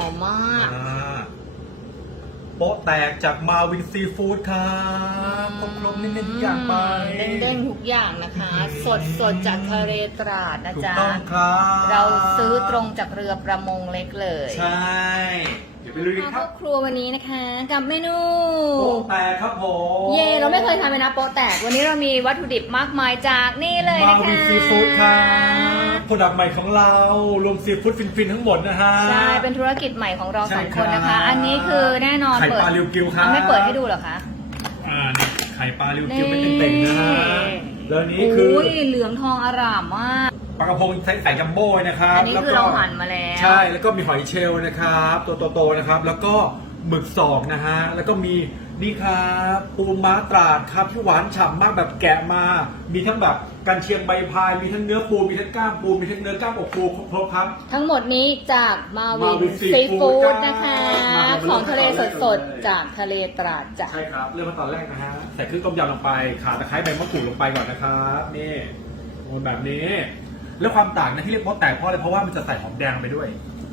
อมมาก อ่าโป๊ะแตกจากมาวินซีฟู้ดครับครบครบๆเน้นๆทุกอย่างไปเด้งๆทุกอย่างนะคะอืมสดสดๆจากทะเลตราดนะถูกจ๊ะ ต้องครับเราซื้อตรงจากเรือประมงเล็กเลยใช่ เดี๋ยวไปลุยกันคข้ารัวบครัววันนี้นะคะ กับเมนู โป๊ะแตกครับผมเย่เราไม่เคยทำเลยนะโป๊ะแตก วันนี้เรามีวัตถุดิบมากมายจากนี่เลยมานะคะวินซีฟู้ดครับโป รดักต์ใหม่ของเรา รวมซีฟู้ดฟินๆทั้งหมดนะฮะ ใช่ เป็นธุรกิจใหม่ของเราใช่สองคนนะคะครับอันนี้คือแน่นอนไข่เปิดปลาริวกิวครับเอาไม่เปิดให้ดูเหรอคะ อ่านี่ไข่ปลาริวกิวเป็นเต่งๆนะฮะนี่แล้วอันนี้คืออุ้ยเหลืองทองอร่ามมาก ปลากระพงใส่ใส่จัมโบ้นะครับอันนี้แล้วคือก็เราหั่นมาแล้ว ใช่ แล้วก็มีหอยเชลล์นะครับ ตัวโตๆนะครับ แล้วก็ หมึกสอกนะฮะ แล้วก็มีนี่ครับปูม้าตราดครับที่หวานฉ่ำมากแบบแกะมา มีทั้งแบบกันเชียงใบพาย มีทั้งเนื้อปู มีทั้งกล้ามปู มีทั้งเนื้อกล้ามอกปูครบๆครับ ทั้งหมดนี้จากมาวิน Marvin ซี Seafood ฟู้ดจ้านนะคะ มาเลยของทะเลมาเลยสดๆจากทะเลตราดจ้ะใช่ครับ เริ่มมาตอนแรกนะฮะ ใส่เครื่องต้มยำลงไป ขาตะไคร้ใบมะกรูดลงไปก่อนนะครับ นี่โอนแบบนี้ แล้วความต่างนะที่เรียกโป๊ะแตกเพราะอะไรเพราะว่ามันจะใส่หอมแดงไปด้วย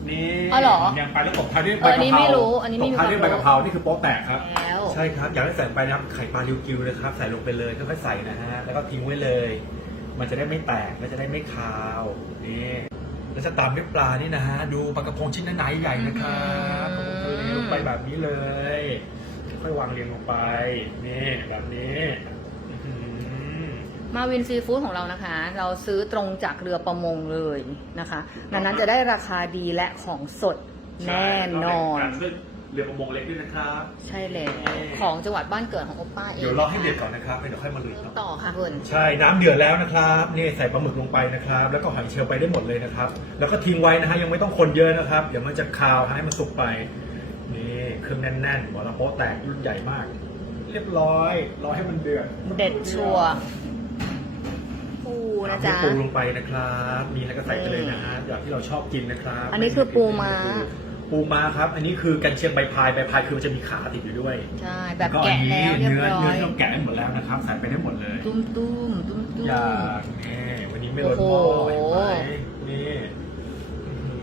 นี่อ๋อเหรอหอมแดงไปแล้วตบท้ายด้วยเอใบออักะนนี้เพราไม่รู้อันนี้ตไม่บมีท้ายด้วยคใบวามรู้กะเพรานี่คือโป๊ะแตกครับ แล้ว ใช่ครับ อยากให้ใส่ไปนะครับไข่ปลาริวกิวนะครับ ใส่ลงไปเลยค่อยๆใส่นะฮะ แล้วก็ทิ้งไว้เลย มันจะได้ไม่แตกและจะได้ไม่คาว นี่แล้วจะตามด้วยปลานี่นะฮะ ดูปลากระพงชิ้นหนาๆใหญ่ๆนะครับกระพงทะเลลงไปแบบนี้เลย ค่อยวางเรียงลงไป นี่แบบนี้อื้อหือ มาวินซีฟู้ดของเรานะคะ เราซื้อตรงจากเรือประมงเลยนะคะดังนั้นจะได้ราคาดีและของสดแน่นอนใช่แล้วก็แบ่งการขึ้นเรือประมงเล็กด้วยนะครับ ใช่แล้วของจังหวัดบ้านเกิดของโอป้าเองเดี๋ยวรอให้เดือดก่อนนะครับเดี๋ยวค่อยมาลุยต่อต่อค่ะคุณใช่น้ำเดือดแล้วนะครับนี่ใส่ปลาหมึกลงไปนะครับ แล้วก็หอยเชลล์ไปได้หมดเลยนะครับ แล้วก็ทิ้งไว้นะฮะยังไม่ต้องคนเยอะนะครับ เดี๋ยวมันจะคาวให้มันสุกไปนี่เครื่องแน่นๆหัวละโป๊ะแตกรุ่นใหญ่มาก เรียบร้อยรอให้มันเดือดเด็ดชัวร์ ปูนะตามด้วยจ๊ะปูลงไปนะครับ มีอะไรก็ใส่ไปเลยนะฮะอย่างที่เราชอบกินนะครับ อันนี้คือปูม้าปูม้าครับ อันนี้คือกันเชียงใบพายใบพายคือมันจะมีขาติดอยู่ด้วย ใช่ แบบแกะแล้วเรียบเนื้อร้อเนื้อยที่เราแกะได้หมดแล้วนะครับ ใส่ไปได้หมดเลย ตุ้มตุ้มตุ้มตุ้มอย่านี่วันนี้ไม่ลดหม้อโอ้เห็นโหไหมนี่อื้อหื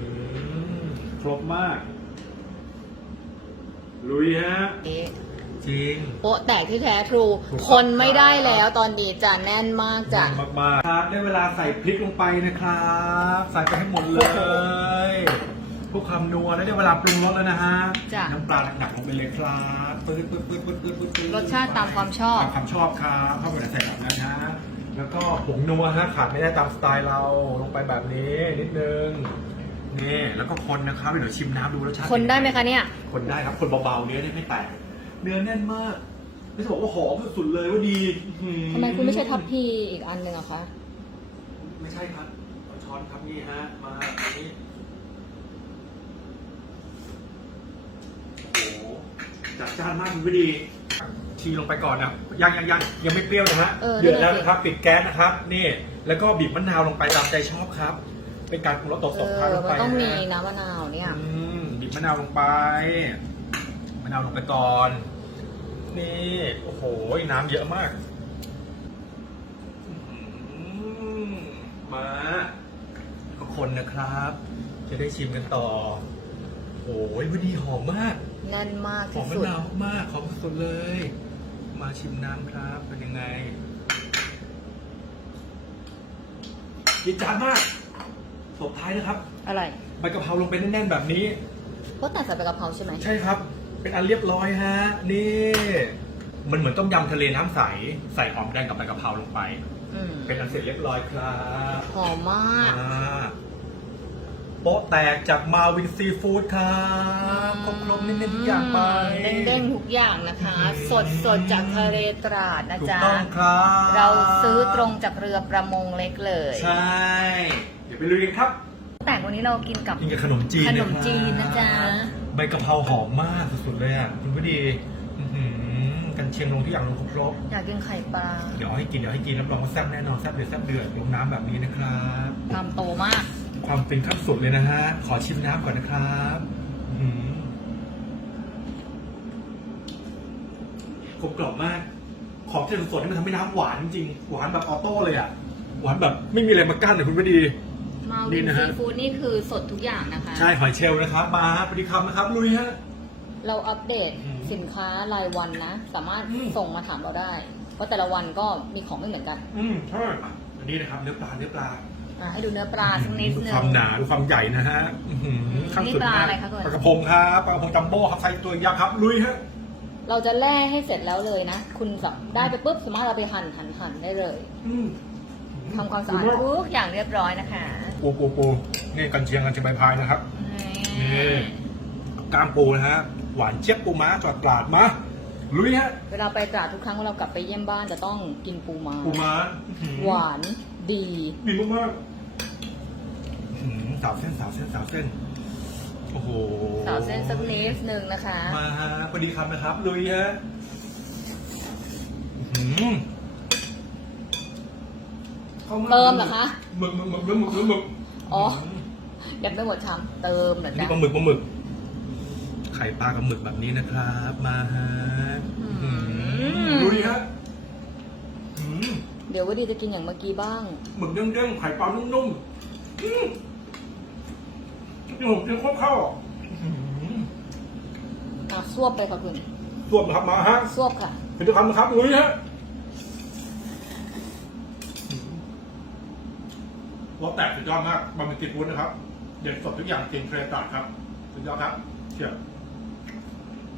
อครบมาก ลุยฮะ จริง โปะแตกที่แท้ทรูถูกต้องคนไม่ได้แล้วตอนนี้จ้ะแน่นมากจ้ะมากมากๆครับได้เวลาใส่พริกลงไปนะครับ ใส่ไปให้หมดเลโอ้โหยพวกความนัวแล้วได้เวลาปรุงรสแล้วนะฮะจ้ะน้ำปลาหนักๆลงไปเลยครับปื๊ดปื๊ดปื๊ดปื๊ดปื๊ดปื๊ดปื๊ดรสชาติตามความชอบ ตามความชอบครับเข้าไปในใส่แบบนั้นฮะแล้วก็ผงนัวฮะขาดไม่ได้ตามสไตล์เราลงไปแบบนี้นิดนึงนี่แล้วก็คนนะครับเดี๋ยวชิมน้ำดูรสชาติคนได้ไหมคะเนี่ย คนได้ครับคนเบาๆเนื้อเนี่ยไม่แตก เนื้อแน่นมากไม่ใช่บอกว่าหอมสุดๆเลยว่าดีอื้อหือทำไมคุณไม่ใช่ทัพพีอีกอันหนึ่งอะคะ ไม่ใช่ครับเอาช้อนครับนี่ฮะ มาอันนี้โอ้โหจัดจ้านมากคุณพอดีชีลงไปก่อนนะยังยังยังยังไม่เปรี้ยวนะฮะเออเดือดแล้วนั่นน่ะสินะครับ ปิดแก๊สนะครับ นี่ แล้วก็บีบมะนาวลงไปตามใจชอบครับ เป็นการปรุงรสตบเอตบท้ายอลงมันไปต้องมีนะน้ำมะนาวเนี่ย อืมบีบมะนาวลงไป มะนาวลงไปก่อน นี่โอ้โหน้ำเยอะมากอื้อหือมาก็คนนะครับ จะได้ชิมกันต่อโอ้ยวันดีหอมมากแน่นมากหอที่มมะสุดนาวมากหอมสุดเลย มาชิมน้ำครับเป็นยังไงดีจานมากสบท้ายนะครับ อะไรใบกะเพราลงไปแน่นๆแบบนี้โปะแตกใส่ใบกะเพราใช่ไหมใช่ครับ เป็นอันเรียบร้อยฮะ นี่ มันเหมือนต้มยำทะเลน้ำใส ใส่หอมแดงกับใบกะเพราลงไป อืมเป็นอันเสร็จเรียบร้อยครับหอมมาก อ่าโป๊ะแตกจากมาวินซีฟู้ดครับครบครบๆเน้นๆทุกอย่างไปเด้งๆทุกอย่างนะคะอืมสดสดๆจากทะเลตราดนะถูกจ๊ะ ต้องครับ เราซื้อตรงจากเรือประมงเล็กเลย ใช่ เดี๋ยวไปลุยกันครับ แต่วันนี้เรากินกับกินกับขนมจีนขนมจีนนะจ๊ะ ใบกะเพราหอมมากสุดๆเลยอะคุณพอดีอื้อหือกันเชียงลงทุกอย่างลงครบครบอยากกินไข่ปลาเดี๋ยวเอาให้กินเดี๋ยวให้กินรับรองว่าแซ่บแน่นอนแซ่บเดือดแซ่บเดือดลงน้ำแบบนี้นะครับ ตามโตมาก ความเป็นขั้นสุดเลยนะฮะ ขอชิมน้ำก่อนนะครับอื้อหือกรอบกรอบมาก ของที่สดๆนี่มันทำให้น้ำหวานจริงๆหวานแบบออโต้เลยอะ หวานแบบไม่มีอะไรมากั้นเลยคุณพอดี มาวินี่นนะซีฮะ ฟู้ดนี่คือสดทุกอย่างนะคะ ใช่หอยเชลล์นะครับ มาฮะพอดีคำนะครับลุยฮะ เราอัปเดตอืมสินค้ารายวันนะ สามารถอืม ส่งมาถามเราได้ เพราะแต่ละวันก็มีของไม่เหมือนกันอืมใช่อันนี้นะครับเนื้อปลาเนื้อปลาอะให้ดูเนื้อปลาสักนิดดูนึง ความหนาดูความใหญ่นะฮะอื้อหืออืมข้างนี่สุดปลานะอะไรคะคุณปลากระพงครับปลากระพงจัมโบ้ครับไซส์ตัวยักษ์ครับลุยฮะเราจะแล่ให้เสร็จแล้วเลยนะ คุณสับได้ไปปุ๊บสามารถเราไปหั่นหั่นหั่นได้เลยอืม ทำความสะอาดทุกอย่างเรียบร้อยนะคะ ปูปูปูนี่กันเชียงกันเชียงใบพายนะครับนี่กล้ามปูนะฮะหวานเจี๊ยบปูม้าจอดตราดมาลุยฮะเวลาไปตราดทุกครั้งเวลาเรากลับไปเยี่ยมบ้านจะต้องกินปูม้าปูม้าอื้ออหวานดีดีมากๆอื้อหือสาวเส้นสาวเส้นสาวเส้นโอ้โหสาวเส้นสักนิดนึงนะคะ มาฮะพอดีคำนะครับลุยฮะอื้อหือข้าา เติมเหรอคะหมึกหมึกหมึกหมึกหมึกหมึกหมึกอ๋อยังไม่หมดชามเติมเหรอนี่จ๊ะปลาหมึกปลาหมึก ไข่ปลากับหมึกแบบนี้นะครับ มาฮะอืมลุยฮะอื้อหือเดี๋ยววันดีจะกินอย่างเมื่อกี้บ้าง หมึกเด้งๆไข่ปลานุ่มๆอื้อนี่ผมกินโคตรเข้าอะอื้อหืออะซวบไปค่ะคุณสวมนะครับมาฮะซวบค่ะเป็นตัวคำนะครับลุยฮะ รสแตกสุดยอดมากบะหมี่ซีฟู้ดนะครับ เด็ดสดทุกอย่างจริงเครตัดครับ สุดยอดครับเชียร์